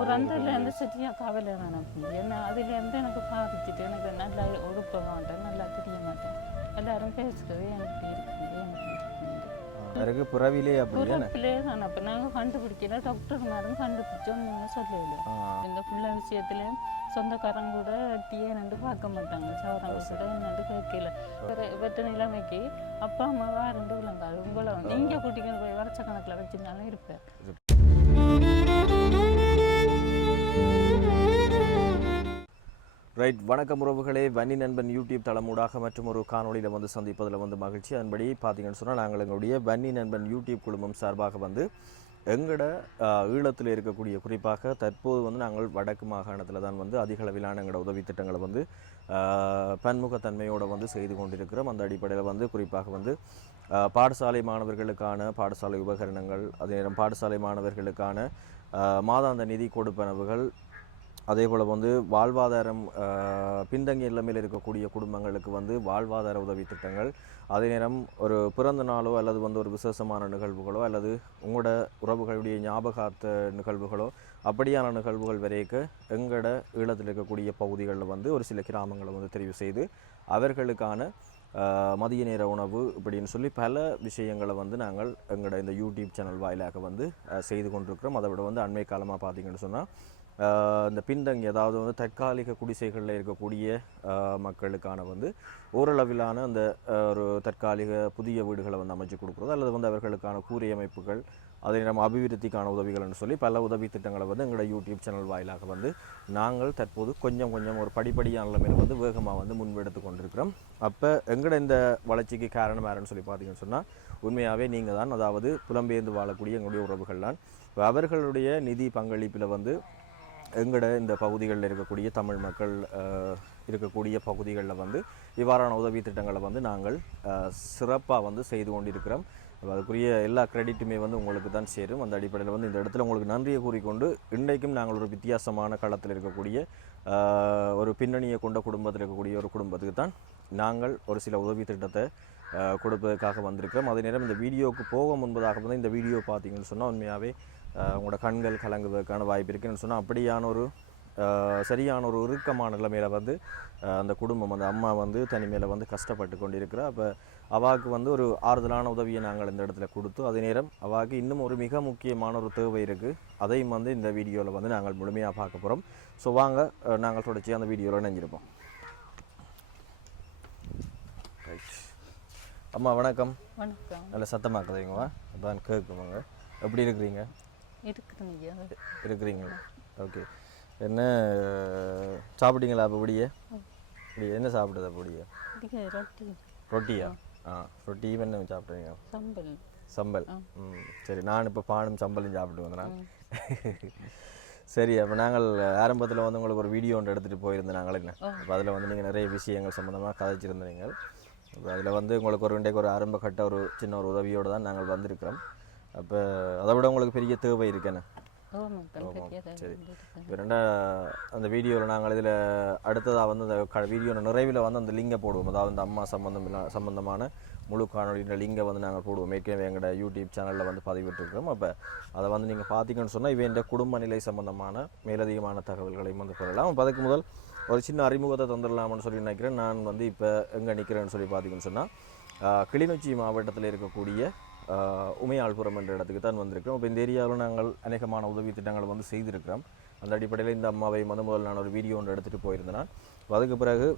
பிறந்ததுலேருந்து சரியாக கவலை தான் எனக்கு. ஏன்னா அதுலேருந்து எனக்கு பாதிச்சுட்டு எனக்கு நல்லா ஒழுப்ப மாட்டேன், நல்லா தெரிய மாட்டேன். எல்லாரும் பேசுறது எனக்கு இருக்குது எனக்கு பிறவிலே பிறப்பிலே தான். அப்போ நாங்கள் கண்டுபிடிக்கல, டாக்டர் மேடம் கண்டுபிடிச்சோம் சொல்லல. இந்த பிள்ளை விஷயத்துலேயும் சொந்தக்காரங்க கூட டிஏன்னு பார்க்க மாட்டாங்க, சவரங்க கூட என்னண்டு கேட்கல. வெட்ட நிலைமைக்கு அப்பா அம்மாவா ரெண்டு விளங்காது. உங்களை நீங்கள் கூட்டிக்கணும் போய் வருஷ கணக்கில் வச்சுருந்தாலும் இருப்பேன். ரைட், வணக்கம் உறவுகளே. வன்னி நண்பன் யூடியூப் தளமூடாக மற்றும் ஒரு காணொலியில் வந்து சந்திப்பதில் வந்து மகிழ்ச்சி. அதன்படி பார்த்தீங்கன்னு சொன்னால் நாங்கள் எங்களுடைய வன்னி நண்பன் யூடியூப் குழுமம் சார்பாக வந்து எங்களோட ஈழத்தில் இருக்கக்கூடிய, குறிப்பாக தற்போது வந்து நாங்கள் வடக்கு மாகாணத்தில் தான் வந்து அதிக அளவிலான எங்களோட உதவி திட்டங்களை வந்து பன்முகத்தன்மையோடு வந்து செய்து கொண்டிருக்கிறோம். அந்த அடிப்படையில் வந்து குறிப்பாக வந்து பாடசாலை மாணவர்களுக்கான பாடசாலை உபகரணங்கள், அதே நேரம் பாடசாலை மாணவர்களுக்கான மாதாந்த நிதி கொடுப்பனவுகள், அதே போல் வந்து வாழ்வாதாரம் பின்தங்கிய நிலைமையில் இருக்கக்கூடிய குடும்பங்களுக்கு வந்து வாழ்வாதார உதவி திட்டங்கள், அதே நேரம் ஒரு பிறந்த நாளோ அல்லது வந்து ஒரு விசேஷமான நிகழ்வுகளோ அல்லது உங்களோட உறவுகளுடைய ஞாபகார்த்த நிகழ்வுகளோ அப்படியான நிகழ்வுகள் வரைக்கும் எங்களோட ஈழத்தில் இருக்கக்கூடிய பகுதிகளில் வந்து ஒரு சில கிராமங்களை வந்து தெரிவு செய்து அவர்களுக்கான மதிய நேர உணவு இப்படின்னு சொல்லி பல விஷயங்களை வந்து நாங்கள் எங்களோட இந்த யூடியூப் சேனல் வாயிலாக வந்து செய்து கொண்டிருக்கிறோம். அதை விட வந்து அண்மை காலமாக பார்த்தீங்கன்னு சொன்னால் இந்த பின்தங்கி, அதாவது வந்து தற்காலிக குடிசைகளில் இருக்கக்கூடிய மக்களுக்கான வந்து ஓரளவிலான அந்த ஒரு தற்காலிக புதிய வீடுகளை வந்து அமைச்சு கொடுக்குறது, அல்லது வந்து அவர்களுக்கான கூரை அமைப்புகள், அதே நம்ம அபிவிருத்திக்கான உதவிகள்னு சொல்லி பல உதவி திட்டங்களை வந்து எங்களோட யூடியூப் சேனல் வாயிலாக வந்து நாங்கள் தற்போது கொஞ்சம் ஒரு படிப்படியான நிலைமையில் வந்து வேகமாக வந்து முன்வெடுத்து கொண்டிருக்கிறோம். அப்போ எங்களோட இந்த வளர்ச்சிக்கு காரணம் யாருன்னு சொல்லி பார்த்தீங்கன்னு சொன்னால் உண்மையாகவே நீங்கள் தான். அதாவது புலம்பெயர்ந்து வாழக்கூடிய எங்களுடைய உறவுகள் தான். அவர்களுடைய நிதி பங்களிப்பில் வந்து எங்களோட இந்த பகுதிகளில் இருக்கக்கூடிய தமிழ் மக்கள் இருக்கக்கூடிய பகுதிகளில் வந்து இவ்வாறான உதவி திட்டங்களை வந்து நாங்கள் சிறப்பாக வந்து செய்து கொண்டிருக்கிறோம். அதுக்குரிய எல்லா கிரெடிட்டுமே வந்து உங்களுக்கு தான் சேரும். அந்த அடிப்படையில் வந்து இந்த இடத்துல உங்களுக்கு நன்றியை கூறிக்கொண்டு, இன்றைக்கும் நாங்கள் ஒரு வித்தியாசமான களத்தில் இருக்கக்கூடிய ஒரு பின்னணியை கொண்ட குடும்பத்தில் இருக்கக்கூடிய ஒரு குடும்பத்துக்கு தான் நாங்கள் ஒரு சில உதவி திட்டத்தை கொடுப்பதற்காக வந்திருக்கிறோம். அதே நேரம் இந்த வீடியோவுக்கு போக முன்பதாக வந்து இந்த வீடியோ பார்த்தீங்கன்னு சொன்னால் உண்மையாகவே உங்களோட கண்கள் கலங்குவதற்கான வாய்ப்பு இருக்குன்னு சொன்னால் அப்படியான ஒரு சரியான ஒரு இறுக்கமான நிலைமையில் வந்து அந்த குடும்பம், அந்த அம்மா வந்து தனிமையில் வந்து கஷ்டப்பட்டு கொண்டிருக்கிறா. அப்போ அவாவுக்கு வந்து ஒரு ஆறுதலான உதவியை நாங்கள் இந்த இடத்துல கொடுத்து, அதே நேரம் அவாவுக்கு இன்னும் ஒரு மிக முக்கியமான ஒரு தேவை இருக்குது. அதையும் வந்து இந்த வீடியோவில் வந்து நாங்கள் முழுமையாக பார்க்க போகிறோம். ஸோ வாங்க நாங்கள் தொடர்ச்சி அந்த வீடியோவில் நினைஞ்சிருப்போம். ரைட், அம்மா வணக்கம். வணக்கம். நல்ல சத்தமாக்குறீங்களா? அதான் கேட்குவாங்க. எப்படி இருக்கிறீங்க? இருக்கிறீங்களா? ஓகே. என்ன சாப்பிட்டீங்களா? அப்போ பொடியே என்ன சாப்பிடுது? பொடியே ரொட்டியா? ரொட்டி என்ன சாப்பிட்றீங்க? சம்பல். சரி, நான் இப்போ பானும் சம்பலும் சாப்பிட்டு வந்தேன். சரி, அப்போ நாங்கள் ஆரம்பத்தில் வந்து உங்களுக்கு ஒரு வீடியோ ஒன்று எடுத்துகிட்டு போயிருந்தேன் நாங்கள். என்ன அப்போ அதில் வந்து நீங்கள் நிறைய விஷயங்கள் சம்மந்தமாக கதைச்சிருந்தீங்க. இப்போ அதில் வந்து உங்களுக்கு ஒரு இன்றைக்கு ஒரு ஆரம்ப கட்ட ஒரு சின்ன ஒரு உதவியோடு தான் நாங்கள் வந்திருக்கிறோம். அப்போ அதை விட உங்களுக்கு பெரிய தேவை இருக்குன்னு. சரி, இப்போ அந்த வீடியோவில் நாங்கள் இதில் அடுத்ததாக வந்து அந்த வீடியோட நிறைவில் வந்து அந்த லிங்கை போடுவோம். அதாவது அந்த அம்மா சம்பந்தமான முழு காணொலியோட லிங்கை வந்து நாங்கள் போடுவோம். ஏற்கனவே எங்களோட யூடியூப் சேனலில் வந்து பதிவிட்டுருக்கிறோம். அப்போ அதை வந்து நீங்கள் பார்த்தீங்கன்னு சொன்னால் இவை இந்த குடும்ப நிலை சம்பந்தமான மேலதிகமான தகவல்களையும் வந்து பெறலாம். அப்போ அதுக்கு முதல் ஒரு சின்ன அறிமுகத்தை தந்துடலாம்னு சொல்லி நினைக்கிறேன். நான் வந்து இப்போ எங்கே நிற்கிறேன்னு சொல்லி பார்த்தீங்கன்னு சொன்னால் கிளிநொச்சி மாவட்டத்தில் இருக்கக்கூடிய உமையாள்புரம் என்ற இடத்துக்கு தான் வந்திருக்கிறோம். இப்போ இந்த ஏரியாவில் நாங்கள் அநேகமான உதவி திட்டங்களை வந்து செய்திருக்கிறோம். அந்த அடிப்படையில் இந்த அம்மாவை முதல் நான் ஒரு வீடியோ ஒன்று எடுத்துகிட்டு போயிருந்தேன். அதுக்கு பிறகு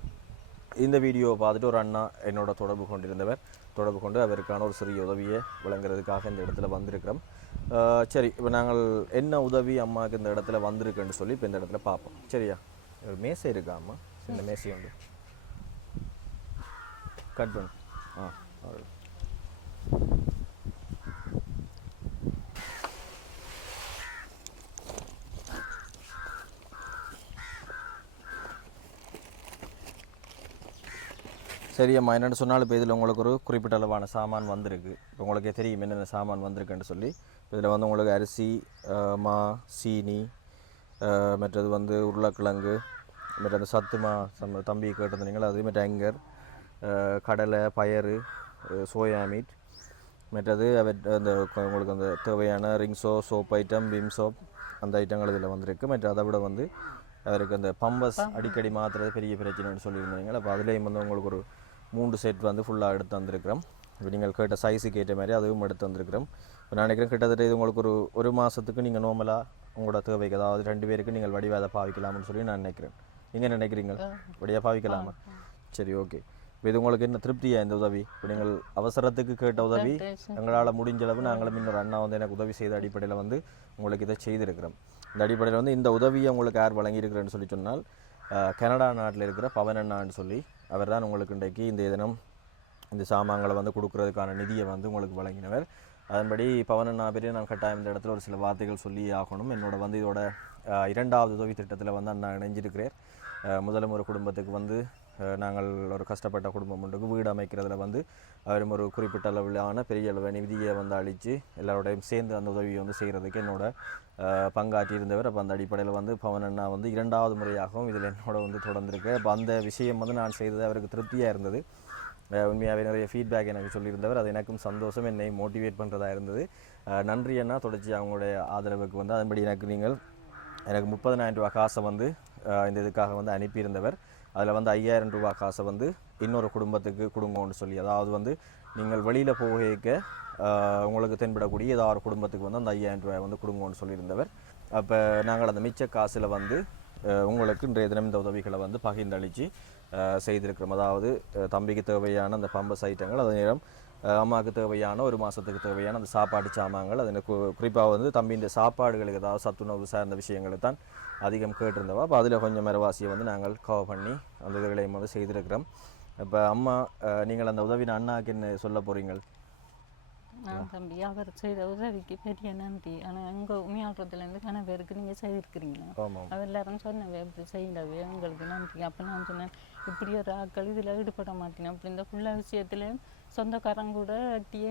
இந்த வீடியோவை பார்த்துட்டு ஒரு அண்ணா என்னோட தொடர்பு கொண்டு அவருக்கான ஒரு சிறிய உதவியை வழங்குறதுக்காக இந்த இடத்துல வந்திருக்கிறோம். சரி, இப்போ நாங்கள் என்ன உதவி அம்மாவுக்கு இந்த இடத்துல வந்திருக்குன்னு சொல்லி இப்போ இந்த இடத்துல பார்ப்போம். சரியா? ஒரு மேசை இருக்கா அம்மா? சின்ன மேசை உண்டு, கட் பண்ணு. சரி அம்மா, என்னென்னு சொன்னாலும் இப்போ இதில் உங்களுக்கு ஒரு குறிப்பிட்ட அளவான சாமான் வந்திருக்கு. இப்போ உங்களுக்கே தெரியும் என்னென்ன சாமான் வந்திருக்குன்னு சொல்லி. இதில் வந்து உங்களுக்கு அரிசி, மா, சீனி, மற்றது வந்து உருளைக்கிழங்கு, மற்ற அந்த சத்துமா தம்பி கேட்டிருந்தீங்களா அது, மற்ற அங்கர், கடலை, பயறு, சோயா மீட், மற்றது அந்த உங்களுக்கு அந்த தேவையான ring soap item, Vim soap, அந்த ஐட்டங்கள் இதில் வந்திருக்கு. மற்ற அதை விட வந்து அவருக்கு அந்த பம்பஸ் அடிக்கடி மாற்றுறது பெரிய பிரச்சனைன்னு சொல்லியிருந்தீங்க. அப்போ அதுலேயும் வந்து உங்களுக்கு ஒரு 3 செட் வந்து ஃபுல்லாக எடுத்து வந்திருக்கிறோம். இப்போ நீங்கள் கேட்ட சைஸுக்கு ஏற்ற மாதிரி அதுவும் எடுத்து வந்திருக்கிறோம். இப்போ நான் நினைக்கிறேன் கிட்டத்தட்ட இது உங்களுக்கு ஒரு மாதத்துக்கு நீங்கள் நார்மலாக உங்களோட தேவைக்கு, அதாவது 2 பேருக்கு நீங்கள் வடிவாக பாவிக்கலாம்னு சொல்லி நான் நினைக்கிறேன். நீங்கள் நினைக்கிறீங்க வடிவாக பாவிக்கலாமா? சரி, ஓகே. இப்போ இது உங்களுக்கு என்ன திருப்தியாக இந்த உதவி? இப்போ நீங்கள் அவசரத்துக்கு கேட்ட உதவி எங்களால் முடிஞ்ச அளவு நாங்களும் இன்னொரு அண்ணா வந்து எனக்கு உதவி செய்த அடிப்படையில் வந்து உங்களுக்கு இதை செய்திருக்கிறோம். இந்த அடிப்படையில் வந்து இந்த உதவியை உங்களுக்கு யார் வழங்கியிருக்கிறேன்னு சொல்லி சொன்னால் கனடா நாட்டில் இருக்கிற பவன் அண்ணான்னு சொல்லி அவர் தான் உங்களுக்கு இன்றைக்கு இந்த தினம் இந்த சாமான்களை வந்து கொடுக்குறதுக்கான நிதியை வந்து உங்களுக்கு வழங்கினவர். அதன்படி பவன் அண்ணா பேரையும் நான் கட்டாயம் இந்த இடத்துல ஒரு சில வார்த்தைகள் சொல்லி ஆகணும். என்னோட வந்து இதோட 2வது உதவி திட்டத்தில் வந்து அண்ணா இணைஞ்சிருக்கிறேன். முதலும் ஒரு குடும்பத்துக்கு வந்து நாங்கள் ஒரு கஷ்டப்பட்ட குடும்பம் ஒன்றுக்கு வீடு அமைக்கிறதுல வந்து அவரும் ஒரு குறிப்பிட்ட அளவிலான பெரிய அளவு நிதியை வந்து அளித்து எல்லாரோடையும் சேர்ந்து அந்த உதவியை வந்து செய்கிறதுக்கு என்னோட பங்காற்றி இருந்தவர். அப்போ அந்த அடிப்படையில் வந்து பவன் அண்ணா வந்து 2வது முறையாகவும் இதில் என்னோட வந்து தொடர்ந்துருக்கு. அப்போ அந்த விஷயம் வந்து நான் செய்தது அவருக்கு திருப்தியாக இருந்தது. உண்மையாகவே நிறைய ஃபீட்பேக் எனக்கு சொல்லியிருந்தவர். அது எனக்கும் சந்தோஷம், என்னை மோட்டிவேட் பண்ணுறதா இருந்தது. நன்றி அண்ணா, தொடர்ச்சி அவங்களுடைய ஆதரவுக்கு வந்து. அதன்படி எனக்கு 30,000 ரூபா காசை வந்து இந்த இதுக்காக வந்து அனுப்பியிருந்தவர். அதில் வந்து 5,000 ரூபா காசை வந்து இன்னொரு குடும்பத்துக்கு கொடுங்கன்னு சொல்லி, அதாவது வந்து நீங்கள் வெளியில் போக உங்களுக்கு தென்படக்கூடிய ஏதாவது ஒரு குடும்பத்துக்கு வந்து அந்த 5,000 ரூபாய் வந்து கொடுங்கன்னு சொல்லியிருந்தவர். அப்போ நாங்கள் அந்த மிச்ச காசில் வந்து உங்களுக்கு இன்றைய தினம் இந்த உதவிகளை வந்து பகிர்ந்தளித்து செய்திருக்கிறோம். அதாவது தம்பிக்கு தேவையான அந்த பம்பஸ் ஐட்டங்கள், அதே நேரம் அம்மாவுக்கு தேவையான ஒரு மாதத்துக்கு தேவையான அந்த சாப்பாடு சாமான்கள், அது குறிப்பாக வந்து தம்பியின் சாப்பாடுகளுக்கு ஏதாவது சத்துணவு சார்ந்த விஷயங்களை தான் அதிகம் கேட்டிருந்தவா. அப்போ அதில் கொஞ்சம் மரவாசியை வந்து நாங்கள் கவர் பண்ணி அந்த இதுகளையும் வந்து செய்திருக்கிறோம். இப்போ அம்மா, நீங்கள் அந்த உதவின அண்ணாக்கு என்ன சொல்ல போகிறீங்க? தம்பி, அவர் செய்த உதவிக்கு பெரிய நன்றி. ஆனால் எங்கள் உண்மையாடுறதுலேருந்து கன பேருக்கு நீங்கள் செய்திருக்கிறீங்க. அவர் எல்லாரும் சொன்னவே இப்படி செய்யவே உங்களுக்கு நன்றி. அப்போ நான் சொன்னேன், இப்படி ஒரு ஆட்கள் இதில் ஈடுபட மாட்டேன். அப்படி இந்த ஃபுல்லாக விஷயத்துலேயும் சொந்தக்காரங்க கூட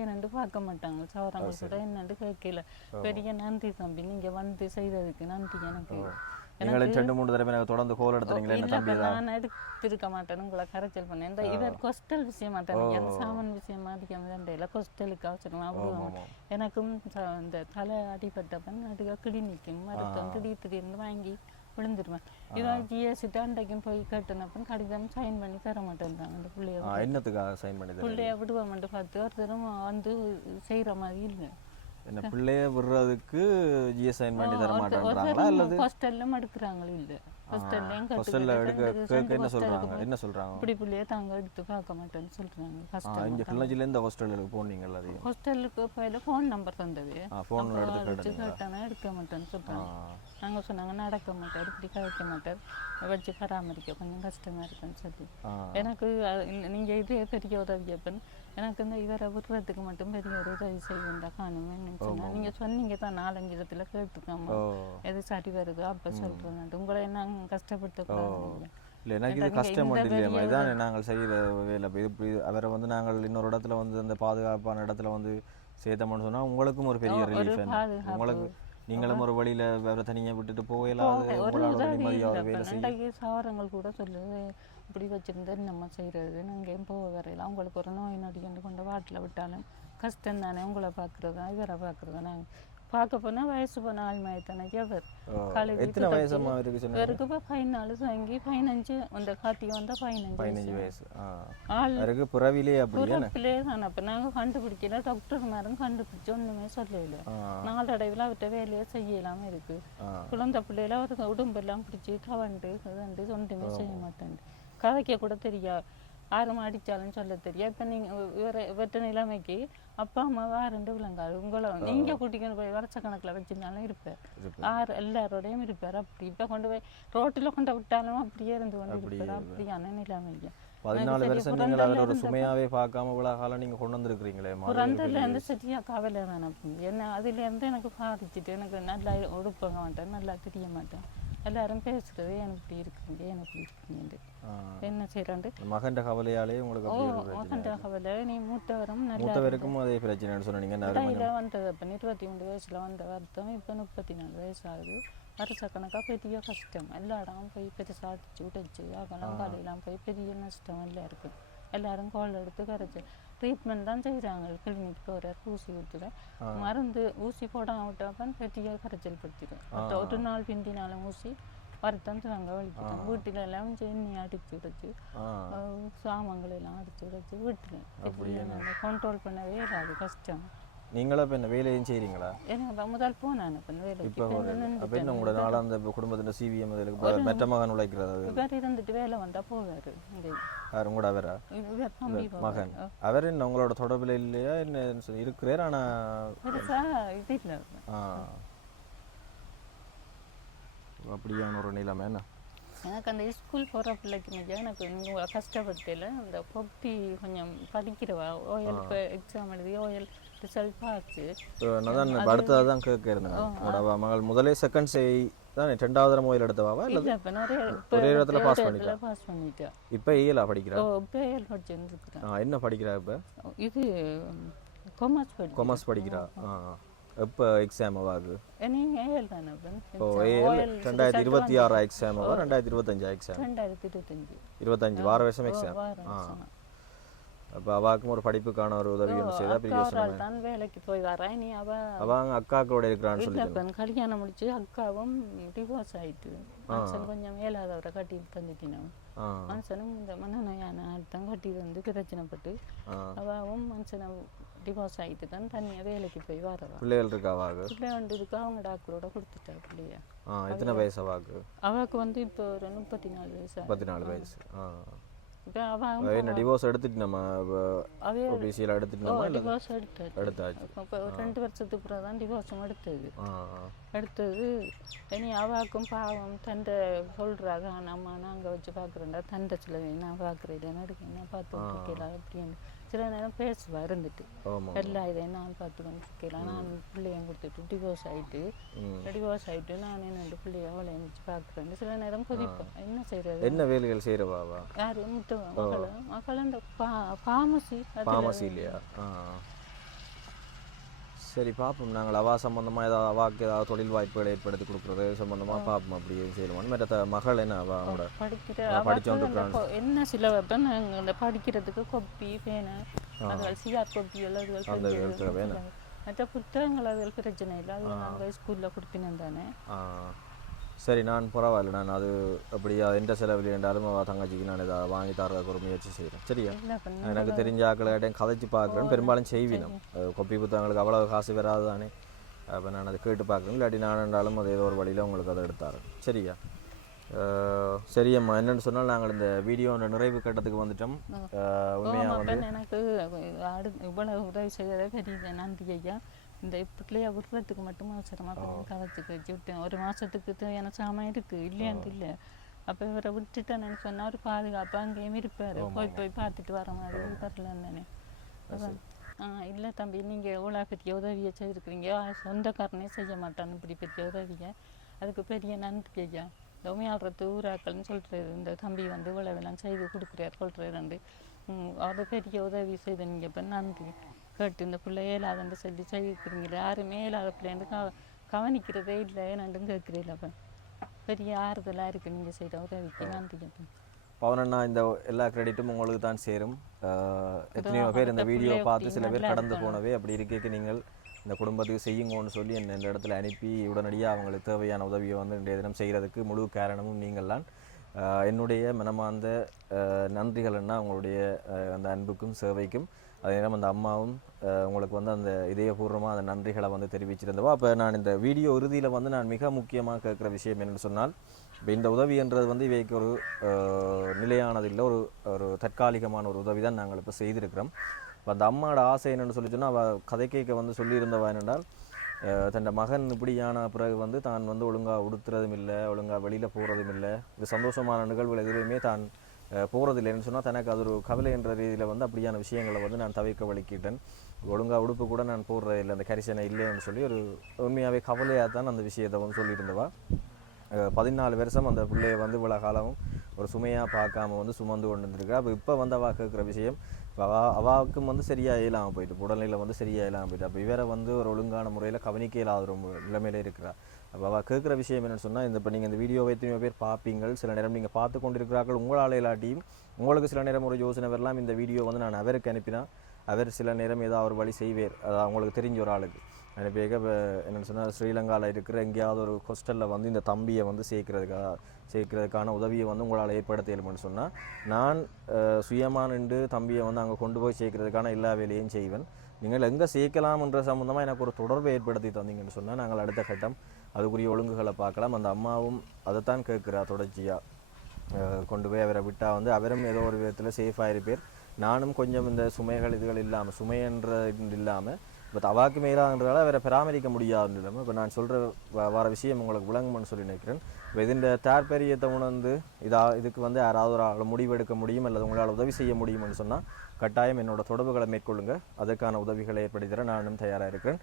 ஏன்னு பார்க்க மாட்டாங்க, சவரங்க கூட என்னன்னு கேட்கல. பெரிய நன்றி தம்பி, நீங்கள் வந்து செய்ததுக்கு நன்றி. எனக்கு 2-3 தடவை தொடர்ந்து கோல் எடுத்துறீங்களா? நான் எடுத்திருக்க மாட்டேன்னு உங்களை கரைச்சல் பண்ணேன். இந்த இவர் கொஸ்டல் விஷயமா தானே, எந்த சாமான் விஷயமா அதிகமாக கொஸ்டலுக்கு அவசரம். எனக்கும் இந்த தலை அடிபட்டப்பன் அதுக்காக கிளினிக்கும் மருத்துவம் திடீர்னு வாங்கி விழுந்துருவேன். இதான் ஜிஎஸ்டி அன்றைக்கும் போய் கேட்டனப்பன் கடிதம் சைன் பண்ணி தர மாட்டேன்றாங்க. அந்த பிள்ளைய விடுவோம்ட்டு பார்த்து ஒருத்தரும் வந்து செய்கிற மாதிரி இல்லை. என்ன பிள்ளைய விடுறதுக்கு ஜிஎஸ் சைன் பண்ணி தர மாட்டேன்றாங்களா அல்லது ஹாஸ்டல்ல எடுக்கிறாங்களே? இல்ல ஹாஸ்டல்ல எடுக்க என்ன சொல்றாங்க இப்படி பிள்ளைய தாங்க எடுத்து பார்க்க மாட்டேன்னு சொல்றாங்க. இங்க கிளஞ்சில இந்த ஹாஸ்டலுக்கு போனீங்கல்ல, அது ஹாஸ்டலுக்கு போயில ஃபோன் நம்பர் தந்தது, ஃபோன்ல எடுத்து கேட்டானா எடுக்க மாட்டேன்னு சொல்றாங்க. நாங்க சொன்னாங்க நடக்க மாட்டார், இப்படி கழிக்க மாட்டார், வச்சு பராமரிக்க கொஞ்சம் கஷ்டமா இருக்குன்னு சொல்லி. எனக்கு நீங்க இது பெரிய உதவி அப்பன். எனக்கு இந்த இவரை விடுறதுக்கு மட்டும் பெரிய ஒரு உதவி செய்வா காணுமே சொன்னா. நீங்க சொன்னீங்க தான் 4-5 இடத்துல கேட்டுருக்காம எது சரி வருது அப்ப சொல்றேன். உங்களை என்ன கஷ்டப்படுத்தக்கூடாது. இல்லை, எனக்கு இது கஷ்டம் மட்டும் இல்லையா, இதான் நாங்கள் செய்கிற வேலை. இப்படி அவரை வந்து நாங்கள் இன்னொரு இடத்துல வந்து அந்த பாதுகாப்பான இடத்துல வந்து சேர்த்தோம்னு சொன்னால் உங்களுக்கும் ஒரு பெரிய ரிலீஃப். உங்களுக்கு நீங்களும் ஒரு வழியில் வேறு தனியாக விட்டுட்டு போகலாம். சாவரங்கள் கூட சொல்லுது, இப்படி வச்சுருந்து நம்ம செய்கிறது, நாங்கள் போக வரையில அவங்களுக்கு ஒரு நோய் நொடி கொண்டு வாட்டில் விட்டாலும் கஷ்டம் தானே. உங்களை பார்க்குறதா இவரை பார்க்குறதா? நாங்கள் பார்க்க போனால் வயசு போன ஆள்மாயத்தானே. எவர் இவருக்கு இப்போ 14 வாங்கி 15 அந்த கார்த்திகை வந்தால் 15 வயசு ஆள் பிறப்பிலே தானே. அப்போ நாங்கள் கண்டுபிடிக்கல, டாக்டர் மேரும் கண்டுபிடிச்சி ஒன்றுமே சொல்லல. நாளடைவில் அவர்கிட்ட வேலையை செய்யலாமல் இருக்கு. குழந்தை பிள்ளையில அவருக்கு உடம்பெல்லாம் பிடிச்சி தவண்டு ஒன்றுமே செய்ய மாட்டேன். கதைக்க கூட தெரியா, யாரும் அடித்தாலும் சொல்ல தெரியா. இப்போ நீங்கள் இவற்ற நிலைமைக்கு அப்பா அம்மாவா 2 விலங்காது. உங்களை நீங்கள் கூட்டிக்கொண்டு போய் வருஷக்கணக்கில் வச்சுருந்தாலும் இருப்பார், எல்லாரோடையும் இருப்பார். அப்படி இப்போ கொண்டு போய் ரோட்டில் கொண்டு விட்டாலும் அப்படியே இருந்து கொண்டு இருப்பார். அப்படியான நிலைமையா 14 வருஷம் நீங்கள் அவர் ஒரு சுமையாவே பார்க்காம இவ்வளோ காலம் நீங்கள் கொண்டு வந்துருக்கிறீங்களே. பிறந்ததுலேருந்து சரியாக கவலை தானே. என்ன அதுலேருந்து எனக்கு பாதிச்சுட்டு எனக்கு நல்லா உடுப்பங்க மாட்டேன், நல்லா தெரிய மாட்டேன். எல்லாரும் பேசுறது எனக்கு இப்படி இருக்குங்க, எனக்கு இப்படி இருக்குங்க. என்ன செய்யறாண்டு மகன் கவலையாலே உங்களுக்கு மகன் கவலை. நீ மூத்தவரும் மூத்தவருக்கும் அதே பிரச்சனைன்னு சொன்னீங்க. வந்தது அப்போ 23 வயசுல வந்த வருத்தம் இப்போ 34 வயசு ஆகுது. வருஷக்கணக்காக பெரிய கஷ்டம். எல்லா இடமும் போய் பெருசாக அடிச்சு விட்டுச்சு, அகலம் காலையெல்லாம் போய் பெரிய நஷ்டம் எல்லாம் இருக்கு. எல்லாரும் கோல் எடுத்து கரைச்சி ட்ரீட்மெண்ட் தான் செய்கிறாங்க. கிளினிக் போகிற ஊசி ஊற்றுற மருந்து ஊசி போடாம விட்டாப்பன் பெட்டியை கரைச்சல் படுத்திடும். ஒரு நாள் பிந்தினாலும் ஊசி வரத்தான் தாங்க வலிக்கிட்டோம். வீட்டில எல்லாம் எண்ணெய் அடித்து விடுச்சு, சாமங்கள் எல்லாம் அடித்து விடுச்சு. வீட்டில் கண்ட்ரோல் பண்ணவே இல்லாது, கஷ்டம். நீங்களும் இப்போ என்ன வேலையும் செய்கிறீங்களா? எனக்கு முதல் போனேன் இப்போ வேலைக்கு. இப்போ என்ன உங்களோட நாளாக அந்த குடும்பத்தின் சிவிஎம் இதில் மெட்ட மகன் உழைக்கிறது இவர் இருந்துட்டு வேலை வந்தால் போவார். யார் உங்களோட அவரா? மகன். அவர் என்ன உங்களோட தொடர்பில் இல்லையா? என்ன இருக்கிறார்? ஆனால் இது இல்லை. அப்படியான ஒரு நிலைமை என்ன? எனக்கு அந்த ஸ்கூல் போகிற பிள்ளைக்கு எனக்கு இங்கே கஷ்டப்பட்டதில்ல. அந்த பொப்பி கொஞ்சம் படிக்கிறவா ஓஎல் எக்ஸாம் எழுதி ஓஎல் ரிசல்ட் பார்த்து நான் தான் அடுத்ததாக தான் கேட்க மகள் முதலே செகண்ட் செய் தான் 2வது தரம் ஓஎல் எடுத்தவாவா? இல்லை ஒரே இடத்துல பாஸ் பண்ணிட்டா. இப்போ ஏஎலா படிக்கிறா? இப்போ ஏஎல் படிச்சுருக்கிறேன். என்ன படிக்கிறா இப்போ? இது கொமர்ஸ் படிக்கிறா. எப்போ எக்ஸாம் ஆகுது? இப்போ 2026 எக்ஸாம் ஆகும், 2025 எக்ஸாம்? 2025 வார வருஷம் எக்ஸாம். அப்போ அவாக்கும் ஒரு படிப்புக்கான ஒரு உதவி ஒன்று செய்தா தான் வேலைக்கு போய் வரேன். நீ அவங்க அக்காக்கோட இருக்கிறான்னு சொல்லி கல்யாணம் முடிச்சு அக்காவும் டிவோர்ஸ் ஆயிட்டு மனுஷன் கொஞ்சம் மேலாதவரை கட்டி தந்துட்டினோம். மனுஷனும் இந்த மனநோயான தான் கட்டி வந்து பிரச்சனைப்பட்டு அவாவும் மனுஷனை டிவோர்ஸ் ஆகிட்டு தான் தனியாக வேலைக்கு போய் வரவா. பிள்ளைகள் இருக்காவாங்க? பிள்ளை வந்து இருக்கு, அவங்க டாக்டரோட கொடுத்துட்டா பிள்ளைய. எத்தனை வயசு அவாக்கு? அவாக்கு வந்து இப்போ ஒரு 34 வயசு. 34 வயசு. இப்போ அவன் என்ன டிவோர்ஸ் எடுத்துட்டு நம்ம ஆபீசியலா எடுத்துட்டோமா? டிவோர்ஸ் எடுத்தாச்சு. இப்போ 2 வருஷத்துக்கு அப்புறம் தான் டிவோர்ஸும் எடுத்தது. இனி அவாக்கும் பாவம் தண்டை சொல்கிறாங்க, நம்ம நாங்கள் வச்சு பார்க்குறேன்டா தண்டை சில நான் பார்க்குறேன் என்ன பார்த்து கேட்கலாம் அப்படின்னு சில நேரம் பேசுவா இருந்துட்டு எல்லா இதை நான் பார்த்து கொண்டு இருக்கலாம். நான் பிள்ளையும் கொடுத்துட்டு டிவோர்ஸ் ஆகிட்டு நான் என்னோட பிள்ளைய அவளை வச்சு பார்க்குறேன். சில நேரம் கொதிப்பேன். என்ன செய்யறது? என்ன வேலைகள் செய்கிறவாவா? யாரு மகள் இந்த ஃபார்மசி இல்லையா? சரி பார்ப்போம். நாங்கள் அவா சம்மந்தமாக ஏதாவது அவாக்கு ஏதாவது தொழில் வாய்ப்புகளை ஏற்படுத்தி கொடுக்குறது சம்மந்தமாக பார்ப்போம். அப்படி செய்யணும். மற்ற மகள் என்ன அவங்களோட படிச்சுட்டு என்ன சில இந்த படிக்கிறதுக்கு கொப்பி பேனை அதுகள் சிஆர் கொப்பி எல்லாம் மற்ற புத்தகங்கள் அதுகள் பிரச்சனை இல்லை. அது நாங்கள் ஸ்கூலில் கொடுத்தினோம் தானே. சரி, நான் பரவாயில்ல. நான் அது அப்படியா எந்த செலவில் என்றாலும் தங்கச்சிக்கு நான் இதை வாங்கி தரதுக்கு ஒரு முயற்சி செய்கிறேன். சரியா? எனக்கு தெரிஞ்ச ஆக்களிடையும் கதைச்சி பார்க்குறேன். பெரும்பாலும் செய்வினோம். கொப்பி புத்தகங்களுக்கு அவ்வளோ காசு வராது தானே. அப்போ நான் அதை கேட்டு பார்க்குறேன். இல்லாட்டி நான் என்றாலும் அது ஏதோ ஒரு வழியில் உங்களுக்கு அதை எடுத்தாரேன். சரியா? சரியம்மா. என்னென்னு சொன்னால் நாங்கள் இந்த வீடியோ நிறைவு கட்டத்துக்கு வந்துட்டோம். உண்மையாக வந்து எனக்கு இவ்வளோ உதவி செய்யறதே பெரிய நன்றி ஐயா. இந்த பிள்ளைய விடுறதுக்கு மட்டும் அவசரமாக கதைச்சிக்க வச்சு விட்டேன். ஒரு மாதத்துக்கு தேவையான சாமான் இருக்குது, இல்லையாந்து இல்லை. அப்போ இவரை விட்டுட்டேன்னு சொன்னால் ஒரு பாதுகாப்பு அங்கேயும் இருப்பார். போய் பார்த்துட்டு வர மாதிரி வரலன்னு தானே. இல்லை தம்பி, நீங்கள் எவ்வளோ பெரிய உதவியை செய்திருக்கிறீங்க. சொந்தக்காரனே செய்ய மாட்டான்னு இப்படி பெரிய உதவியை. அதுக்கு பெரிய நன்றி ஐயா. இந்த உமையாடுறது ஊராக்கள்னு சொல்கிறது இந்த தம்பி வந்து இவ்வளவெல்லாம் செய்து கொடுக்குறாரு சொல்கிறேன். அது பெரிய உதவி செய்த நீங்கள் இப்போ நன்றி. கேட்டு இந்த பிள்ளை ஏலாதன்னு சொல்லி செய்கிறீங்களே, யாருமே ஏலாத பிள்ளைன்னு கவனிக்கிறதே இல்லை என்னன்னு கேட்குறீங்களா? அப்போ பெரிய ஆறுதலாக இருக்குது நீங்கள் செய்கிற உதவிக்கு நன்றி. பவனண்ணா, இந்த எல்லா கிரெடிட்டும் உங்களுக்கு தான் சேரும். எத்தனையோ பேர் இந்த வீடியோ பார்த்து சில பேர் கடந்து போனவே அப்படி இருக்க நீங்கள் இந்த குடும்பத்துக்கு செய்யுங்கன்னு சொல்லி இந்த இடத்துல அனுப்பி உடனடியாக அவங்களுக்கு தேவையான உதவியை வந்து இன்றைய தினம் செய்கிறதுக்கு முழு காரணமும் நீங்கள் தான். என்னுடைய மனமார்ந்த நன்றிகள்னா உங்களுடைய அந்த அன்புக்கும் சேவைக்கும். அதே நேரம் அந்த அம்மாவும் உங்களுக்கு வந்து அந்த இதயபூர்வமாக அந்த நன்றிகளை வந்து தெரிவிச்சிருந்தவோ. அப்போ நான் இந்த வீடியோ இறுதியில் வந்து நான் மிக முக்கியமாக கேட்குற விஷயம் என்னென்னு சொன்னால், இப்போ இந்த உதவி என்றது வந்து இவைக்கு ஒரு நிலையானதில்லை, ஒரு தற்காலிகமான ஒரு உதவி தான் நாங்கள் இப்போ செய்திருக்கிறோம். இப்போ அந்த அம்மாவோட ஆசை என்னென்னு சொல்லி சொன்னால், அவள் கதை கேட்க வந்து சொல்லியிருந்தவா என்னென்றால், தன் மகன் இப்படியான பிறகு வந்து தான் வந்து ஒழுங்காக உடுத்துறதும் இல்லை, ஒழுங்காக வெளியில் போகிறதும் இல்லை, இது சந்தோஷமான நிகழ்வுகள் எதுவுமே தான் போகிறதில்லைன்னு சொன்னால் தனக்கு அது ஒரு கவலை என்ற ரீதியில் வந்து அப்படியான விஷயங்களை வந்து நான் தவிர்க்க வலிக்கிட்டேன். ஒழுங்காக உடுப்பு கூட நான் போடுறதில்லை, அந்த கரிசனை இல்லைன்னு சொல்லி ஒரு உண்மையாகவே கவலையாக தான் அந்த விஷயத்தை வந்து சொல்லியிருந்தவா. 14 வருஷம் அந்த பிள்ளையை வந்து இவ்வளோ காலமும் ஒரு சுமையாக பார்க்காம வந்து சுமந்து கொண்டு இருந்திருக்கா. அப்போ இப்போ வந்து அவள் கேட்குற விஷயம், இப்போ அவாவுக்கும் வந்து சரியாக இயலாமல் போயிட்டு, உடல்நிலை வந்து சரியாக இயலாமல் போயிட்டு, அப்போ இவரை வந்து ஒரு ஒழுங்கான முறையில் கவனிக்க இல்லாத ஒரு நிலைமையில இருக்கிறா. அப்போ அவள் கேட்குற விஷயம் என்னென்னு சொன்னால், இந்த இப்போ நீங்கள் இந்த வீடியோவை எத்தனையோ பேர் பார்ப்பீங்கள், சில நேரம் நீங்கள் பார்த்து கொண்டிருக்கிறார்கள், உங்களால் இல்லாட்டியும் உங்களுக்கு சில நேரம் ஒரு யோசனை வரலாம். இந்த வீடியோ வந்து நான் அவருக்கு அனுப்பினா அவர் சில நேரம் ஏதாவது ஒரு வழி செய்வார். அது அவங்களுக்கு தெரிஞ்ச ஒரு ஆளுக்கு அனுப்பியாக என்னென்னு சொன்னால் ஸ்ரீலங்காவில் இருக்கிற எங்கேயாவது ஒரு ஹாஸ்டலில் வந்து இந்த தம்பியை வந்து சேர்க்கறதுக்கான உதவியை வந்து உங்களால் ஏற்படுத்த இயலும்னு சொன்னால் நான் சுயமாக நின்று தம்பியை வந்து அங்கே கொண்டு போய் சேர்க்கறதுக்கான எல்லா வேலையும் செய்வேன். நீங்கள் எங்கே சேர்க்கலாம்ன்ற சம்மந்தமாக எனக்கு ஒரு தொடர்பை ஏற்படுத்தி தந்தீங்கன்னு சொன்னால் நாங்கள் அடுத்த கட்டம் அதுக்குரிய ஒழுங்குகளை பார்க்கலாம். அந்த அம்மாவும் அதைத்தான் கேட்குறா தொடர்ச்சியாக கொண்டு போய் அவரை விட்டால் வந்து அவரும் ஏதோ ஒரு விதத்தில் சேஃபாக இருப்பார். நானும் கொஞ்சம் இந்த சுமைகள் இதுகள் இல்லாமல் சுமைன்ற இல்லாமல் இப்போ அவாக்கு மேலான்றதால அவரை பராமரிக்க முடியாதுன்னு இல்லாமல் இப்போ நான் சொல்கிற வர விஷயம் உங்களுக்கு விளங்கும்னு சொல்லி நினைக்கிறேன். இப்போ இதன் தாற்பயத்தை உணர்ந்து இதுக்கு வந்து யாராவது ஒரு ஆள் முடிவெடுக்க முடியும் அல்லது உங்களால் உதவி செய்ய முடியும்னு சொன்னால் கட்டாயம் என்னோட தொடர்புகளை மேற்கொள்ளுங்க. அதற்கான உதவிகளை ஏற்படுத்தி தர நானும் தயாராக இருக்கிறேன்.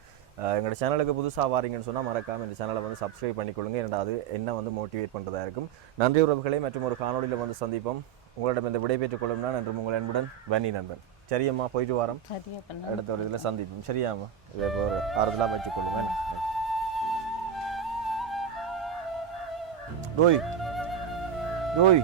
எங்களோட சேனலுக்கு புதுசாக வாரீங்கன்னு சொன்னால் மறக்காமல் இந்த சேனலை வந்து சப்ஸ்கிரைப் பண்ணிக்கொள்ளுங்க. ஏன்னா அது என்ன வந்து மோட்டிவேட் பண்ணுறதா இருக்கும். நன்றி உறவுகளை மற்றும் ஒரு காணொலியில் வந்து சந்திப்போம். உங்களிடம் இந்த விடைபெற்றுக் கொள்ளும்னா நன்றி உங்கள் அன்புடன் வன்னி நண்பன். சரியாம்மா, போயிட்டு வாரம் அடுத்த ஒரு இதில் சந்திப்போம். சரியாம்மா, இதை இப்போ ஒரு ஆறுதலாக வச்சுக்கொள்ளுங்க. டோய் டோய்